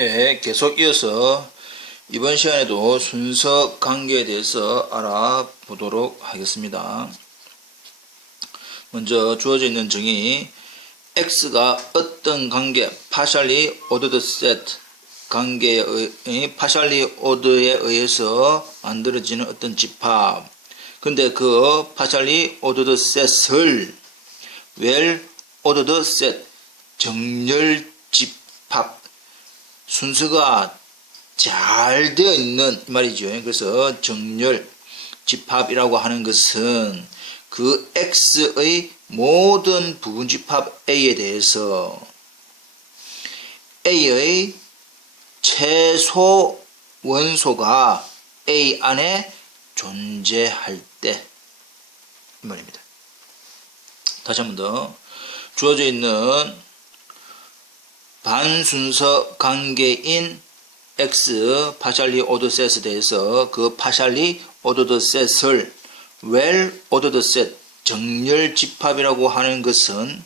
예, 계속 이어서 이번 시간에도 순서 관계에 대해서 알아보도록 하겠습니다. 먼저 주어져 있는 정의, X가 어떤 관계, partially ordered set 관계의 partially order에 의해서 만들어지는 어떤 집합. 근데 그 partially ordered set을 well ordered set, 정렬 집합, 순서가 잘 되어 있는 말이죠. 그래서 정렬 집합이라고 하는 것은 그 X의 모든 부분집합 A에 대해서 A의 최소 원소가 A 안에 존재할 때 이 말입니다. 다시 한 번 더. 주어져 있는 반순서 관계인 X partially ordered set에 대해서 그 partially ordered set을 well ordered set, 정렬 집합이라고 하는 것은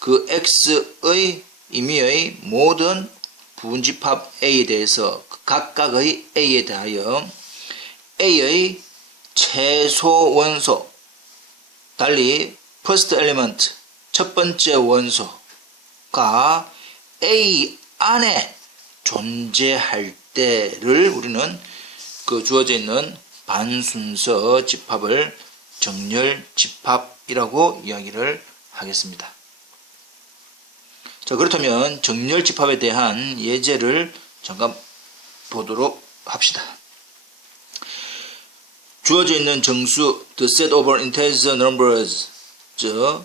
그 X의 임의의 모든 부분집합 A에 대해서 각각의 A에 대하여 A의 최소 원소, 달리 first element, 첫 번째 원소가 A 안에 존재할 때를 우리는 그 주어져 있는 반순서 집합을 정렬 집합이라고 이야기를 하겠습니다. 자, 그렇다면 정렬 집합에 대한 예제를 잠깐 보도록 합시다. 주어져 있는 정수, the set over integer numbers, 즉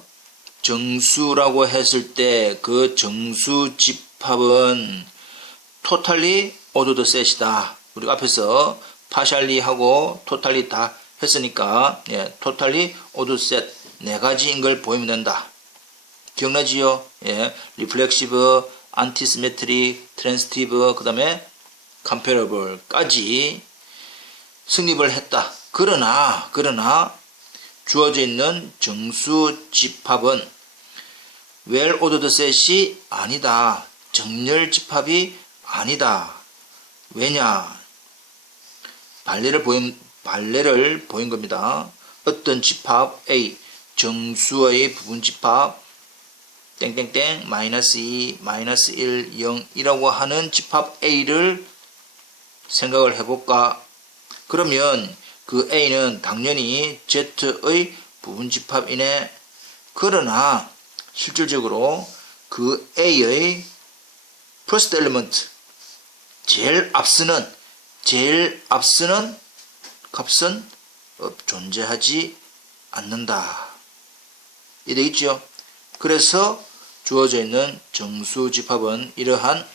정수라고 했을 때 그 정수 집합은 totally ordered set이다. 우리가 앞에서 partially 하고 totally 다 했으니까 totally ordered set 네 가지인 걸 보이면 된다. 기억나지요? reflexive, antisymmetric, transitive, 그 다음에 comparable까지 성립을 했다. 그러나 주어져 있는 정수 집합은 well ordered set이 아니다. 정렬 집합이 아니다. 왜냐? 발레를 보인 겁니다. 어떤 집합 A, 정수의 부분 집합 땡땡땡 마이너스 2, 마이너스 1, 0이라고 하는 집합 A를 생각을 해볼까? 그러면 그 A는 당연히 Z의 부분 집합이네. 그러나 실질적으로 그 A의 first element, 제일 앞서는 값은 존재하지 않는다. 이해되겠죠? 그래서 주어져 있는 정수 집합은 이러한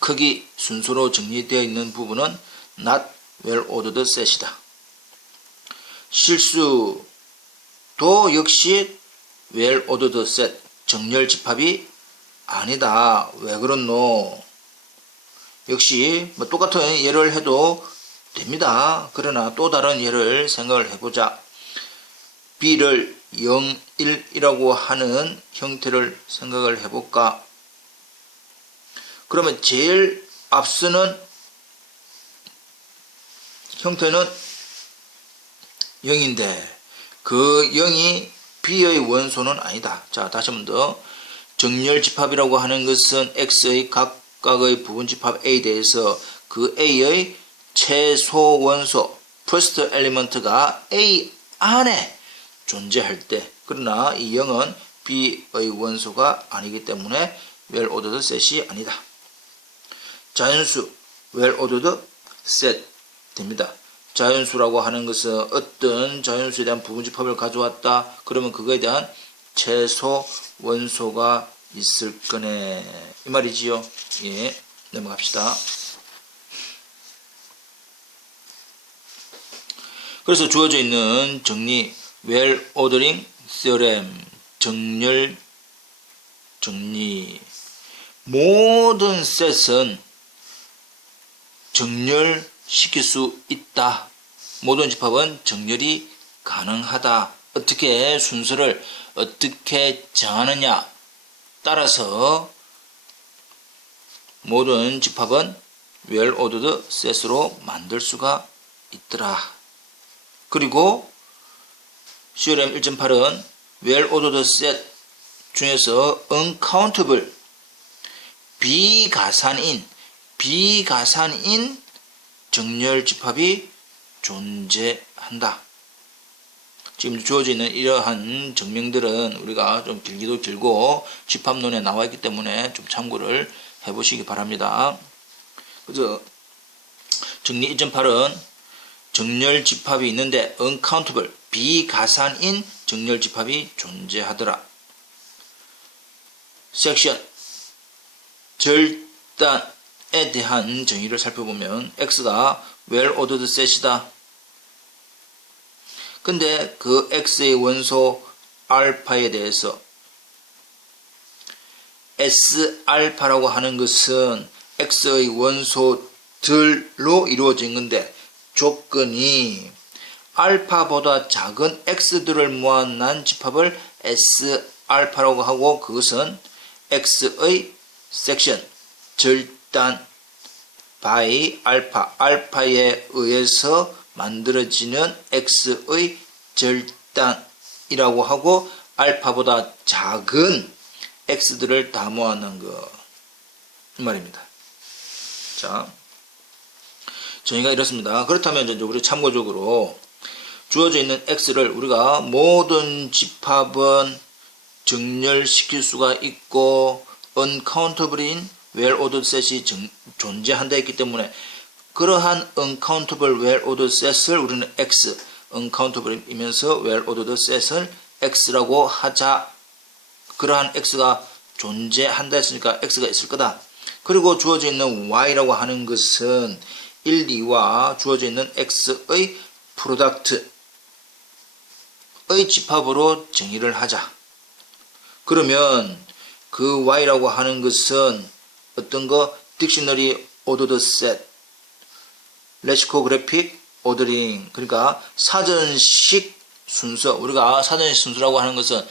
크기 순서로 정리되어 있는 부분은 not well ordered set이다. 실수도 역시 well ordered set, 정렬 집합이 아니다. 왜 그렇노? 역시 똑같은 예를 해도 됩니다. 그러나 또 다른 예를 생각을 해보자. B를 0, 1이라고 하는 형태를 생각을 해볼까? 그러면 제일 앞서는 형태는 0인데 그 0이 B의 원소는 아니다. 자, 다시 한 번 더. 정렬 집합이라고 하는 것은 X의 각각의 부분집합 A에 대해서 그 A의 최소 원소, first element가 A 안에 존재할 때, 그러나 이 0은 B의 원소가 아니기 때문에 well ordered set이 아니다. 자연수, well ordered set 됩니다. 자연수라고 하는 것은 어떤 자연수에 대한 부분집합을 가져왔다. 그러면 그거에 대한 최소 원소가 있을 거네. 이 말이지요. 넘어갑시다. 그래서 주어져 있는 정리, well ordering theorem, 정렬 정리. 모든 셋은 정렬시킬 수 있다. 모든 집합은 정렬이 가능하다. 어떻게 순서를 어떻게 정하느냐 따라서 모든 집합은 well ordered set으로 만들 수가 있더라. 그리고 CRM 1.8은 well ordered set 중에서 uncountable 비가산인 정렬 집합이 존재한다. 지금 주어져 있는 이러한 증명들은 우리가 좀 길기도 길고 집합론에 나와 있기 때문에 좀 참고를 해보시기 바랍니다. 그래서 정리 1.8은 정렬 집합이 있는데 uncountable 비가산인 정렬 집합이 존재하더라. 섹션 절단에 대한 정의를 살펴보면 X가 well ordered set이다. 근데 그 X의 원소 알파에 대해서 S알파라고 하는 것은 X의 원소들로 이루어진 건데 조건이 알파보다 작은 X들을 모아난 집합을 S알파라고 하고 그것은 X의 섹션, 절단, by 알파에 의해서 만들어지는 X의 절단이라고 하고 알파보다 작은 X들을 다 모아놓은 거 이 말입니다. 자, 정의가 이렇습니다. 그렇다면 이제 우리 참고적으로 주어져 있는 X를 우리가 모든 집합은 정렬시킬 수가 있고 uncountable인 well ordered set이 존재한다 했기 때문에 그러한 uncountable well ordered set을 우리는 X, uncountable이면서 well ordered set을 X라고 하자. 그러한 X가 존재한다 했으니까 X가 있을 거다. 그리고 주어져 있는 Y라고 하는 것은 1, 2와 주어져 있는 X의 프로덕트의 집합으로 정의를 하자. 그러면 그 Y라고 하는 것은 어떤 거? 딕셔너리 오더드 셋, 레시코그래픽 오더링, 그러니까 사전식 순서. 우리가 사전식 순서라고 하는 것은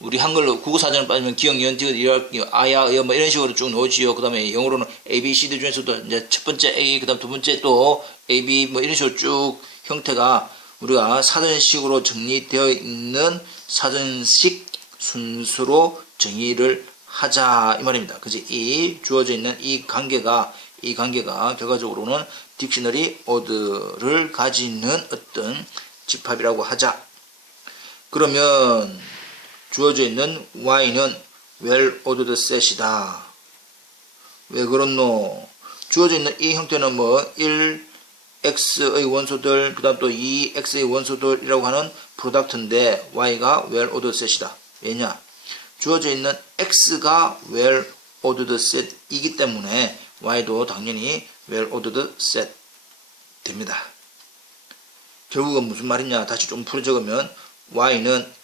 우리 한글로 국어사전을 빠지면 기역, 니은, 디귿, 아야, 뭐 이런 식으로 쭉 넣어지요. 그 다음에 영어로는 A, B, C, D 중에서도 이제 첫 번째 A, 그 다음 두 번째 또 A, B 뭐 이런 식으로 쭉 형태가 우리가 사전식으로 정리되어 있는 사전식 순서로 정의를 하자 이 말입니다. 그지? 이 주어져 있는 이 관계가 결과적으로는 딕셔너리 오더를 가지는 어떤 집합이라고 하자. 그러면 주어져 있는 Y는 well ordered set이다. 왜 그렇노? 주어져 있는 이 형태는 뭐 1x의 원소들, 그 다음 또 2x의 원소들이라고 하는 프로덕트인데 Y가 well ordered set이다. 왜냐? 주어져 있는 X가 well ordered set이기 때문에 Y도 당연히 well ordered set 됩니다. 결국은 무슨 말이냐? 다시 좀 풀어 적으면 Y는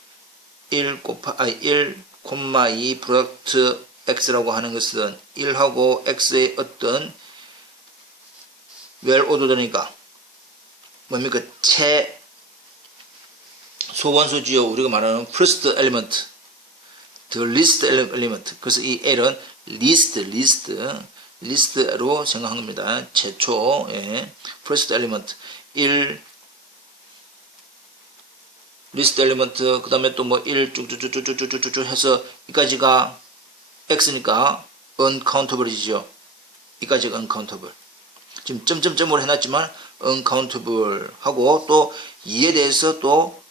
1,2 프로덕트 X라고 하는 것은 1하고 X의 어떤 well ordered니까 뭡니까? 소원소지요. 우리가 말하는 first element, the least element. 그래서 이 L은 list로 생각한 겁니다. 최초, first element 1 리스트 엘리먼트, 그 다음에 또 뭐 1 쭉쭉쭉쭉쭉쭉쭉 해서 이까지가 X니까 uncountable이죠. 이까지가 uncountable. 지금 점점점으로 해놨지만 uncountable 하고 또 2에 대해서 또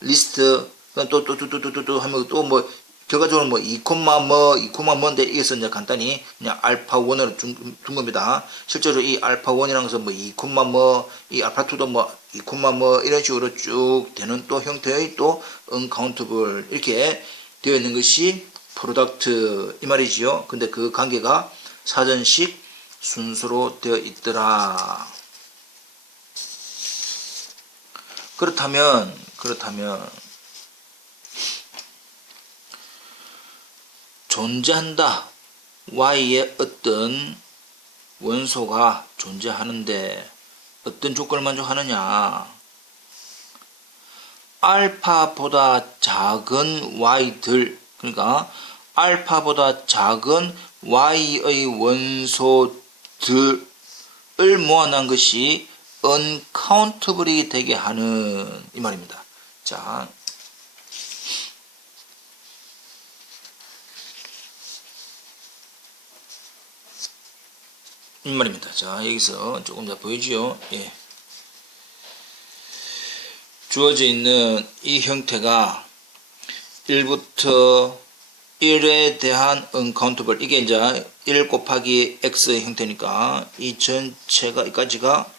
리스트 또 하면 또 뭐 결과적으로 뭐 2,뭐인데 이게서 이제 간단히 그냥 알파 1으로 둔 겁니다. 실제로 이 알파 1이라는 것은 뭐 2, 이 알파 2도 뭐 2, 뭐 이런 식으로 쭉 되는 또 형태의 또 uncountable 이렇게 되어 있는 것이 프로덕트 이 말이지요. 근데 그 관계가 사전식 순서로 되어 있더라. 그렇다면 존재한다. Y의 어떤 원소가 존재하는데 어떤 조건을 만족하느냐. 알파보다 작은 Y들, 그러니까 알파보다 작은 y의 원소들을 모아놓은 것이 uncountable이 되게 하는 이 말입니다. 자, 이 말입니다. 자, 여기서 조금 더 보여주요. 예. 주어져 있는 이 형태가 1부터 1에 대한 uncountable, 이게 이제 1 곱하기 x의 형태니까 이 전체가 여기까지가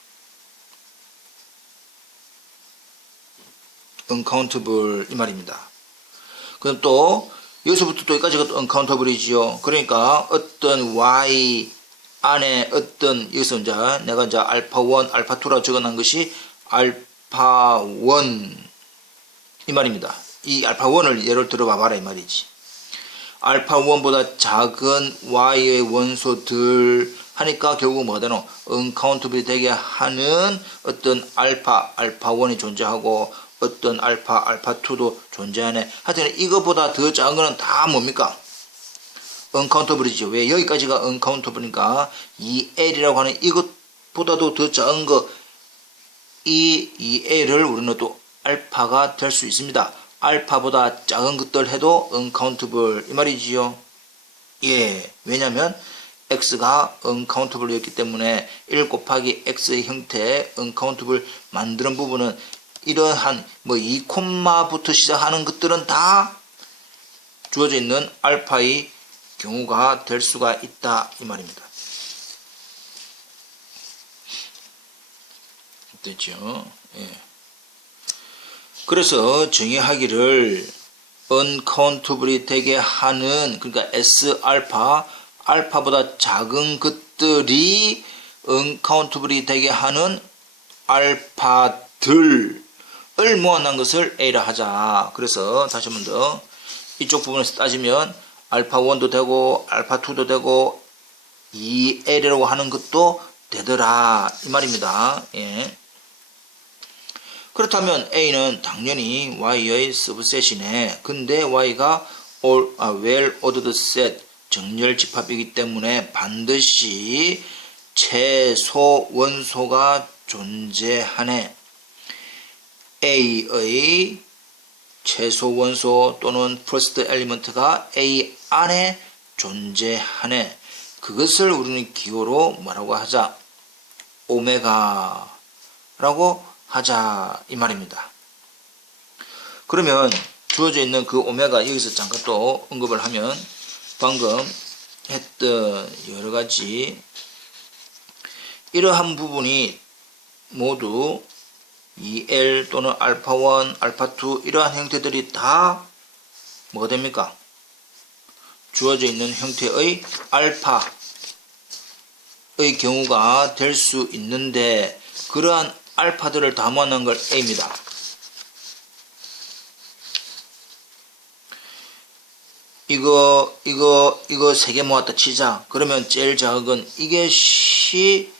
uncountable 이 말입니다. 그럼 또 여기서부터 또 여기까지가 또 uncountable이지요. 그러니까 어떤 y 안에 어떤 여기서 이제 내가 이제 알파1, 알파2라고 적어놓은 것이 알파1 이 말입니다. 이 알파1을 예를 들어봐 봐라 이 말이지. 알파1보다 작은 y의 원소들 하니까 결국 뭐가 되노? uncountable이 되게 하는 어떤 알파1이 존재하고 어떤 알파2도 존재하네. 하여튼 이거보다 더 작은 거는 다 뭡니까? uncountable이죠. 왜? 여기까지가 uncountable니까 이 L이라고 하는 이것보다도 더 작은 거, 이 L을 우리는 또 알파가 될 수 있습니다. 알파보다 작은 것들 해도 uncountable 이 말이지요. 예, 왜냐면 x가 uncountable이었기 때문에 1 곱하기 x의 형태의 uncountable 만드는 부분은 이러한 뭐 2콤마부터 시작하는 것들은 다 주어져 있는 알파의 경우가 될 수가 있다 이 말입니다. 됐죠? 예. 그래서 정의하기를 uncountable이 되게 하는, 그러니까 S알파, 알파보다 작은 것들이 uncountable이 되게 하는 알파들을 모아놓은 것을 A라 하자. 그래서 다시 한 번 더 이쪽 부분에서 따지면 알파1도 되고 알파2도 되고 2L이라고 하는 것도 되더라 이 말입니다. 예. 그렇다면 A는 당연히 Y의 서브셋이네. 근데 Y가 well ordered set, 정렬 집합이기 때문에 반드시 최소 원소가 존재하네. A의 최소 원소 또는 first element가 A 안에 존재하네. 그것을 우리는 기호로 뭐라고 하자? 오메가라고 하자 이 말입니다. 그러면 주어져 있는 그 오메가 여기서 잠깐 또 언급을 하면 방금 했던 여러가지 이러한 부분이 모두 2L 또는 알파1, 알파2 이러한 형태들이 다 뭐가 됩니까? 주어져 있는 형태의 알파의 경우가 될 수 있는데 그러한 알파들을 다 모아놓은 걸 A입니다. 이거 3개 모았다 치자. 그러면 제일 작은 이것이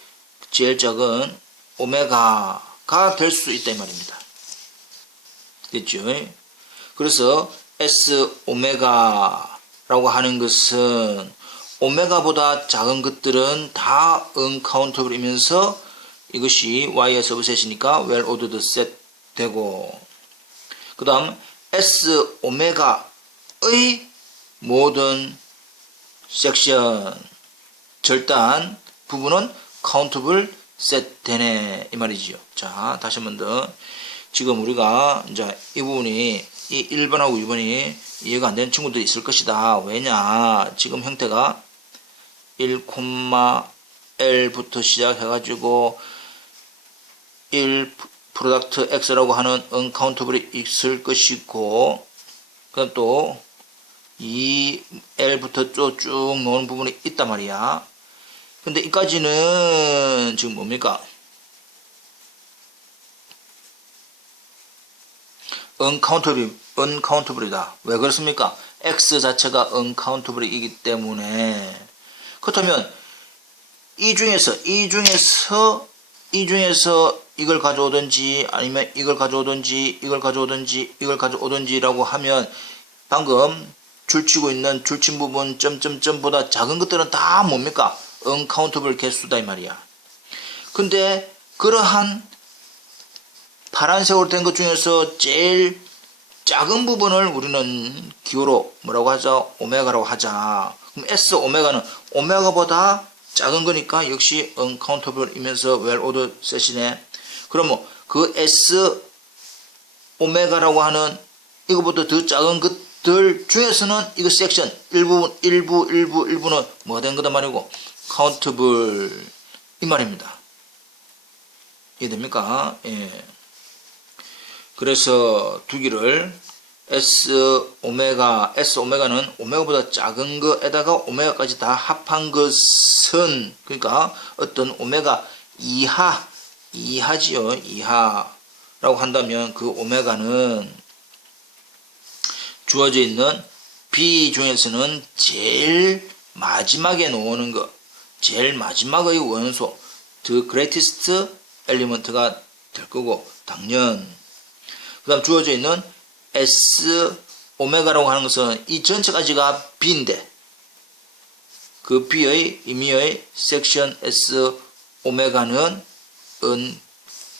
제일 작은 오메가가 될 수 있다 이 말입니다. 됐죠? 그래서 S 오메가라고 하는 것은 오메가보다 작은 것들은 다 uncountable이면서 이것이 Y의 서브셋이니까 well ordered set 되고, 그 다음 S 오메가의 모든 섹션 절단 부분은 countable set 되네 이 말이지요. 자, 다시 한 번 더. 지금 우리가 이제 이 부분이 이 1번하고 2번이 이해가 안 되는 친구들이 있을 것이다. 왜냐? 지금 형태가 1,L부터 시작해가지고 1 프로덕트 X라고 하는 uncountable이 있을 것이고, 그다음 또 2L부터 쭉 노는 부분이 있단 말이야. 근데 이까지는 지금 뭡니까? uncountable이다. 왜 그렇습니까? X 자체가 uncountable이기 때문에. 그렇다면 이 중에서 이걸 가져오든지 아니면 이걸 가져오든지 이걸 가져오든지 이걸 가져오든지라고 하면 방금 줄치고 있는 줄친 부분 점점점보다 작은 것들은 다 뭡니까? uncountable 개수다 이 말이야. 근데 그러한 파란색으로 된 것 중에서 제일 작은 부분을 우리는 기호로 뭐라고 하죠? 오메가라고 하자. 그럼 S 오메가는 오메가보다 작은 거니까 역시 uncountable이면서 well-ordered set이네. 그러면 그 S 오메가라고 하는 이거보다 더 작은 것들 중에서는 이거 섹션 일부는 뭐가 된 거다 말이고 countable 이 말입니다. 이해됩니까? 예. 그래서 두 개를 S 오메가는 오메가보다 작은 거에다가 오메가까지 다 합한 것은 그러니까 어떤 오메가 이하지요. 이하라고 한다면 그 오메가는 주어져 있는 B 중에서는 제일 마지막에 놓는 거, 제일 마지막의 원소, the greatest element가 될 거고 당연 그 다음 주어져 있는 S 오메가라고 하는 것은 이 전체까지가 B인데 그 B의 임의의 섹션 S 오메가는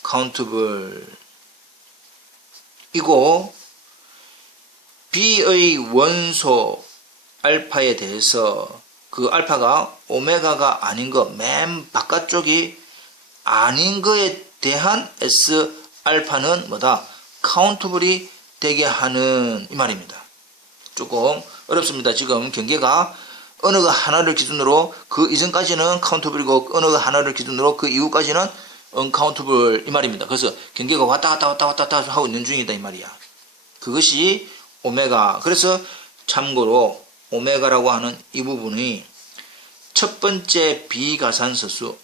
uncountable 이고 B의 원소 알파에 대해서 그 알파가 오메가가 아닌 거 맨 바깥쪽이 아닌 거에 대한 S 알파는 뭐다? 카운터블이 되게 하는 이 말입니다. 조금 어렵습니다. 지금 경계가 어느 거 하나를 기준으로 그 이전까지는 카운터블이고 어느 거 하나를 기준으로 그 이후까지는 uncountable 이 말입니다. 그래서 경계가 왔다 갔다 하고 있는 중이다 이 말이야. 그것이 오메가. 그래서 참고로 오메가라고 하는 이 부분이 첫 번째 비가산서수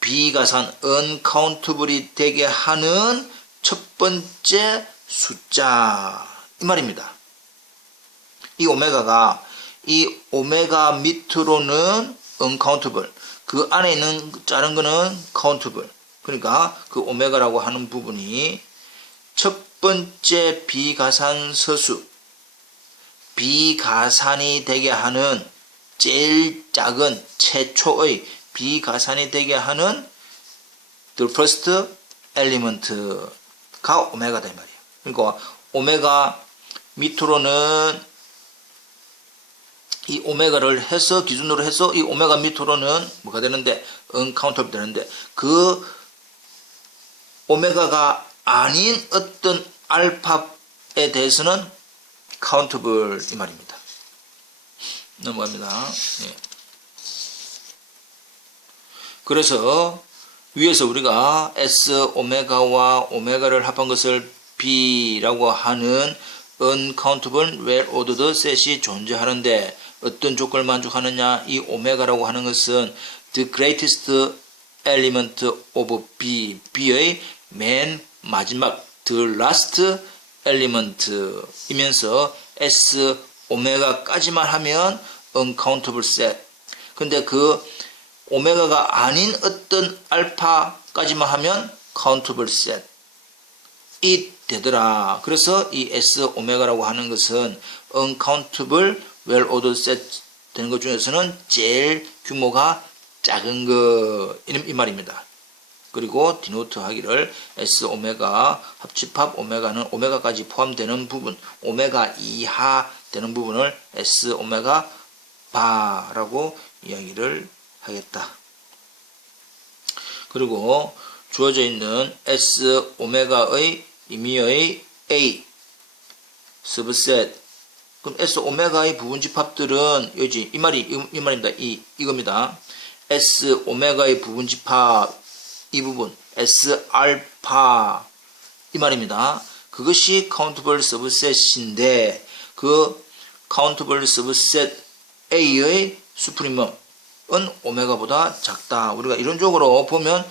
비가산 uncountable이 되게 하는 첫 번째 숫자 이 말입니다. 이 오메가가 이 오메가 밑으로는 uncountable 그 안에 있는 작은 거는 countable 그러니까 그 오메가라고 하는 부분이 첫 번째 비가산 서수 비가산이 되게 하는 제일 작은 최초의 비가산이 되게 하는 the first element가 오메가다 이 말이에요. 그러니까 오메가 밑으로는 이 오메가를 해서 기준으로 해서 이 오메가 밑으로는 뭐가 되는데 uncountable 되는데 그 오메가가 아닌 어떤 알파에 대해서는 countable 이 말입니다. 넘어갑니다. 예. 그래서 위에서 우리가 S 오메가와 오메가를 합한 것을 B라고 하는 uncountable well-ordered set이 존재하는데 어떤 조건을 만족하느냐 이 오메가라고 하는 것은 the greatest element of B B의 맨 마지막 the last element 이면서 S 오메가까지만 하면 uncountable set 근데 그 오메가가 아닌 어떤 알파까지만 하면 countable set 이 되더라. 그래서 이 S 오메가라고 하는 것은 uncountable well-ordered set 되는 것 중에서는 제일 규모가 작은 거 이 말입니다. 그리고 디노트 하기를 S 오메가 합집합 오메가는 오메가까지 포함되는 부분 오메가 이하 되는 부분을 S 오메가 바라고 이야기를 하겠다. 그리고 주어져 있는 S 오메가의 임의의 A 서브셋 그럼 S 오메가의 부분집합들은 여기 이 말입니다. 이겁니다. S 오메가의 부분집합 이 부분 S 알파 이 말입니다. 그것이 countable subset인데 그 countable subset A의 수프리멈은 오메가보다 작다. 우리가 이론적으로 보면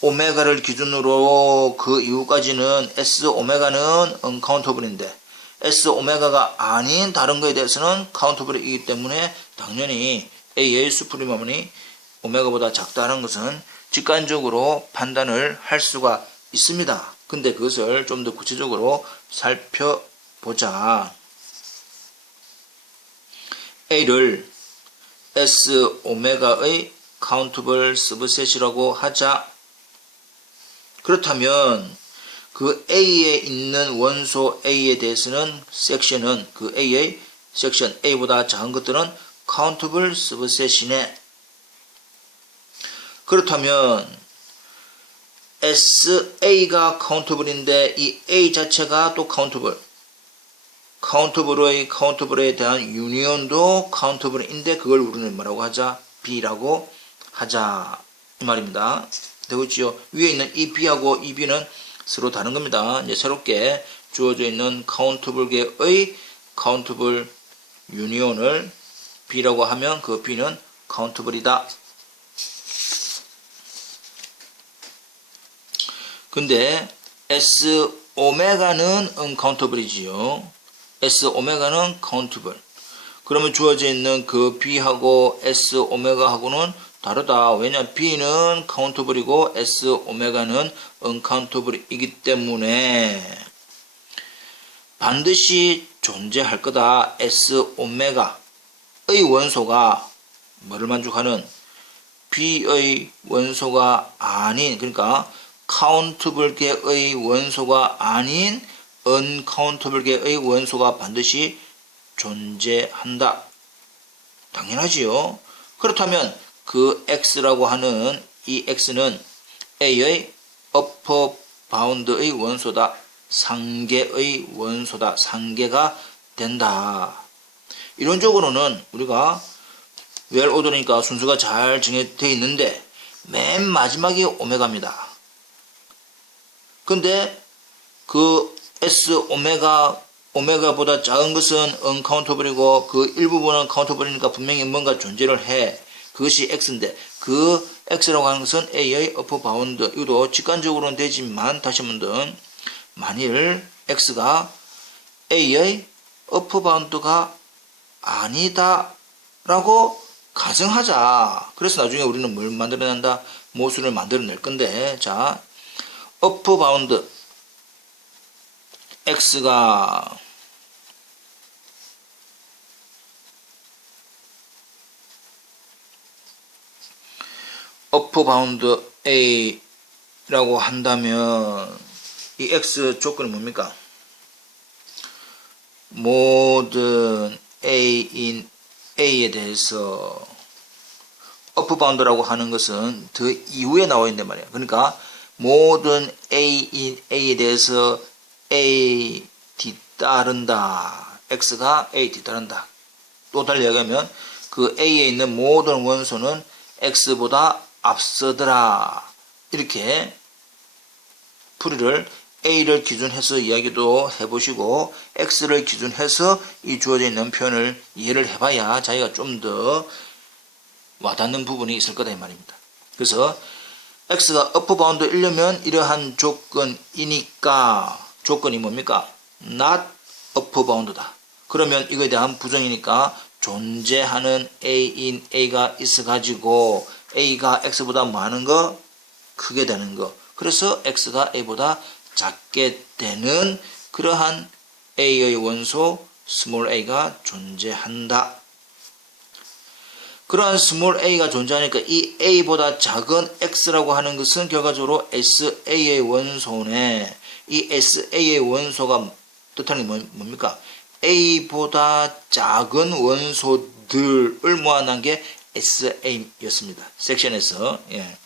오메가를 기준으로 그 이후까지는 S 오메가는 uncountable인데 S 오메가가 아닌 다른 거에 대해서는 countable이기 때문에 당연히 A의 수프리멈이 오메가보다 작다는 것은 직관적으로 판단을 할 수가 있습니다. 근데 그것을 좀 더 구체적으로 살펴보자. A를 S 오메가의 countable subset이라고 하자. 그렇다면 그 A에 있는 원소 A에 대해서는 섹션은 그 A의 섹션 A보다 작은 것들은 countable subset이네. 그렇다면 SA가 countable인데 이 A 자체가 또 countable에 대한 유니온도 countable인데 그걸 우리는 뭐라고 하자? B라고 하자. 이 말입니다. 되겠지요? 위에 있는 이 B하고 이 B는 서로 다른 겁니다. 이제 새롭게 주어져 있는 countable계의 countable 유니온을 B라고 하면 그 B는 countable이다. 근데 S 오메가는 uncountable이지요. S 오메가는 countable. 그러면 주어져 있는 그 B하고 S 오메가하고는 다르다. 왜냐? B는 countable이고 S 오메가는 uncountable이기 때문에 반드시 존재할 거다. S 오메가의 원소가 뭐를 만족하는? B의 원소가 아닌, 그러니까 카운터블계의 원소가 아닌 언카운터블계의 원소가 반드시 존재한다. 당연하지요. 그렇다면 그 X라고 하는 이 X는 A의 upper bound의 원소다. 상계의 원소다. 상계가 된다. 이론적으로는 우리가 well order니까 순서가 잘 정해져 있는데 맨 마지막이 오메가입니다. 근데 그 S 오메가보다 작은 것은 uncountable이고 그 일부분은 countable이니까 분명히 뭔가 존재를 해. 그것이 X인데 그 X라고 하는 것은 A의 upper bound. 이것도 직관적으로는 되지만 다시 한번 만일 X가 A의 upper bound가 아니다 라고 가정하자. 그래서 나중에 우리는 뭘 만들어낸다? 모순을 만들어낼 건데, 자, upper bound X가 upper bound A라고 한다면 이 X 조건이 뭡니까? 모든 A인 A에 대해서 upper bound라고 하는 것은 더 이후에 나와 있는 말이에요. 그러니까 모든 A인 A에 대해서 A 뒤따른다. X가 A 뒤따른다. 또 달리 얘기하면 그 A에 있는 모든 원소는 X보다 앞서더라. 이렇게 풀이를 A를 기준해서 이야기도 해보시고 X를 기준해서 이 주어져 있는 표현을 이해를 해봐야 자기가 좀 더 와닿는 부분이 있을 거다 이 말입니다. 그래서 X가 upper bound이려면 이러한 조건이니까 조건이 뭡니까? not upper bound다. 그러면 이거에 대한 부정이니까 존재하는 A인 A가 있어가지고 A가 X보다 많은 거, 크게 되는 거. 그래서 X가 A보다 작게 되는 그러한 A의 원소 small a가 존재한다. 그러한 small a가 존재하니까 이 A보다 작은 X라고 하는 것은 결과적으로 SA의 원소네. 이 SA의 원소가 뜻하는 게 뭡니까? A보다 작은 원소들을 모아놓은 게 SA였습니다. 섹션에서. 예.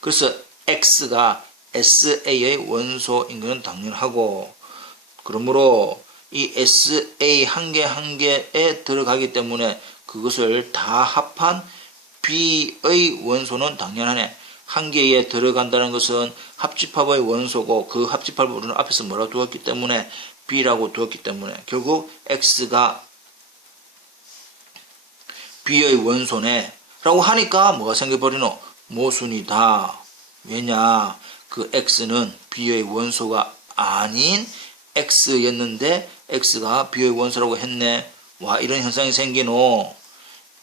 그래서 X가 SA의 원소인 것은 당연하고, 그러므로 이 SA 한 개 한 개에 들어가기 때문에 그것을 다 합한 B의 원소는 당연하네. 한 개에 들어간다는 것은 합집합의 원소고 그 합집합을 우리는 앞에서 뭐라고 두었기 때문에 B라고 두었기 때문에 결국 X가 B의 원소네 라고 하니까 뭐가 생겨버리노? 모순이다. 왜냐? 그 X는 B의 원소가 아닌 X였는데 X가 B의 원소라고 했네. 와, 이런 현상이 생기노.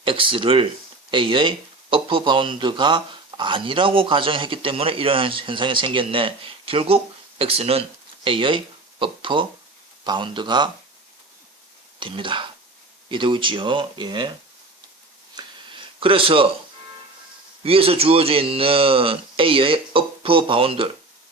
X를 A의 upper bound가 아니라고 가정했기 때문에 이런 현상이 생겼네. 결국 X는 A의 upper bound가 됩니다. 이해되고 있지요? 예. 그래서 위에서 주어져 있는 A의 upper bound,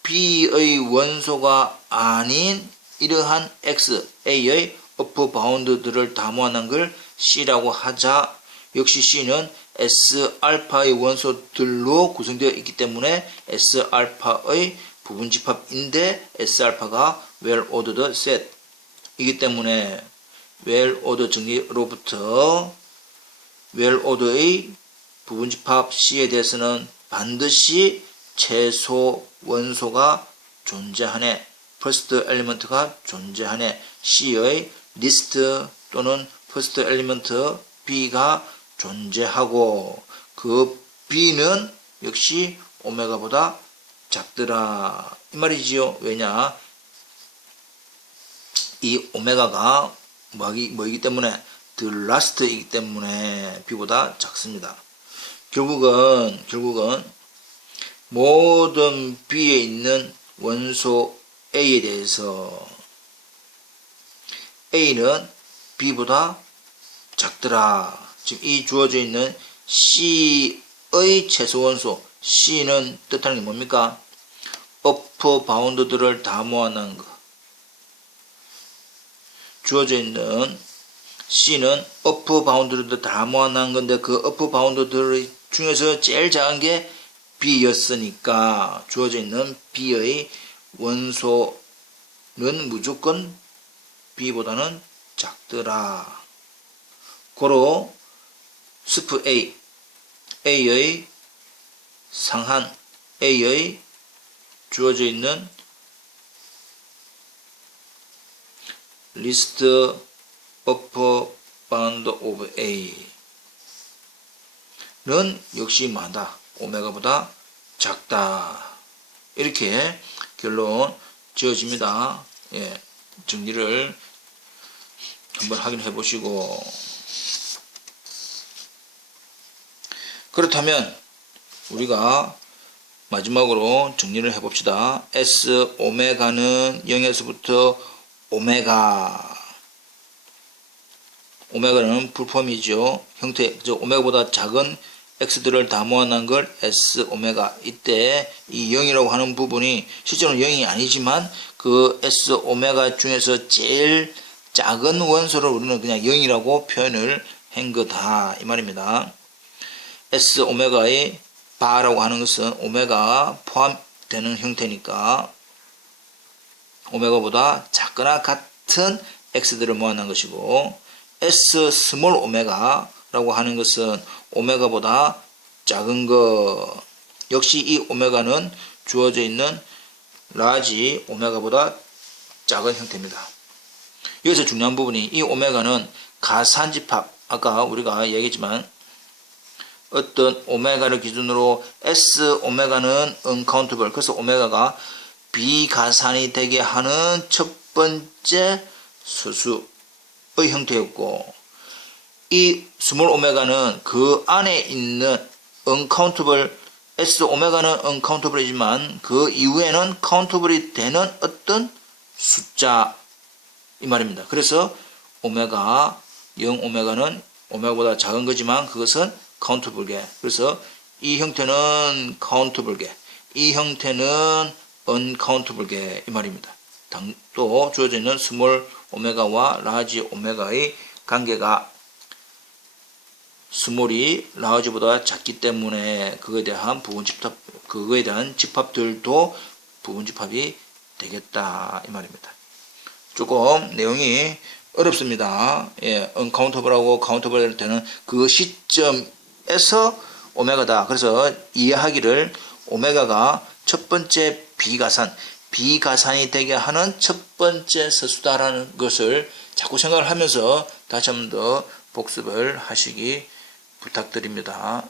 B의 원소가 아닌 이러한 X, A의 upper bound들을 다 모아놓은 걸 C라고 하자. 역시 C는 S알파의 원소들로 구성되어 있기 때문에 S알파의 부분집합인데 S알파가 well-ordered set 이기 때문에 well-ordered 정리로부터 well-ordered의 부분집합 C에 대해서는 반드시 최소 원소가 존재하네. first element가 존재하네. C의 list 또는 first element B가 존재하고 그 B는 역시 오메가보다 작더라. 이 말이지요. 왜냐? 이 오메가가 뭐이기 때문에 the last이기 때문에 B보다 작습니다. 결국은 모든 B에 있는 원소 A에 대해서 A는 B보다 작더라. 지금 이 주어져 있는 C의 최소 원소 C는 뜻하는 게 뭡니까? upper bound들을 다 모아놓은 거. 주어져 있는 C는 upper bound들을 다 모아놓은 건데 그 upper bound들 중에서 제일 작은 게 B였으니까 주어져 있는 B의 원소는 무조건 B보다는 작더라. 고로 스프 A, A의 상한, A의 주어져 있는 list upper bound of A는 역시 뭐다? 오메가보다 작다. 이렇게 결론 지어집니다. 예, 정리를 한번 확인해 보시고 그렇다면 우리가 마지막으로 정리를 해봅시다. S 오메가는 0에서부터 오메가는 풀폼이죠. 형태, 오메가보다 작은 X들을 다 모아놓은 걸 S 오메가. 이때 이 0이라고 하는 부분이 실제로는 0이 아니지만 그 S 오메가 중에서 제일 작은 원소를 우리는 그냥 0이라고 표현을 한 거다. 이 말입니다. S 오메가의 바라고 하는 것은 오메가가 포함되는 형태니까 오메가보다 작거나 같은 X들을 모아놓은 것이고 S 스몰 오메가라고 하는 것은 오메가보다 작은 것. 역시 이 오메가는 주어져 있는 라지 오메가보다 작은 형태입니다. 여기서 중요한 부분이 이 오메가는 가산집합, 아까 우리가 얘기했지만 어떤 오메가를 기준으로 S 오메가는 uncountable. 그래서 오메가가 비가산이 되게 하는 첫 번째 수수의 형태였고 이 스몰 오메가는 그 안에 있는 uncountable S 오메가는 uncountable이지만 그 이후에는 countable이 되는 어떤 숫자 이 말입니다. 그래서 오메가 0 오메가는 오메가보다 작은 거지만 그것은 카운터블계. 그래서 이 형태는 카운터블계, 이 형태는 언카운터블계 이 말입니다. 또 주어져 있는 스몰 오메가와 라지 오메가의 관계가 스몰이 라지보다 작기 때문에 그거에 대한 집합들도 부분집합이 되겠다 이 말입니다. 조금 내용이 어렵습니다. 예, uncountable하고 countable 되는 그 시점에서 오메가다. 그래서 이해하기를 오메가가 첫 번째 비가산이 되게 하는 첫 번째 서수다라는 것을 자꾸 생각을 하면서 다시 한 번 더 복습을 하시기 부탁드립니다.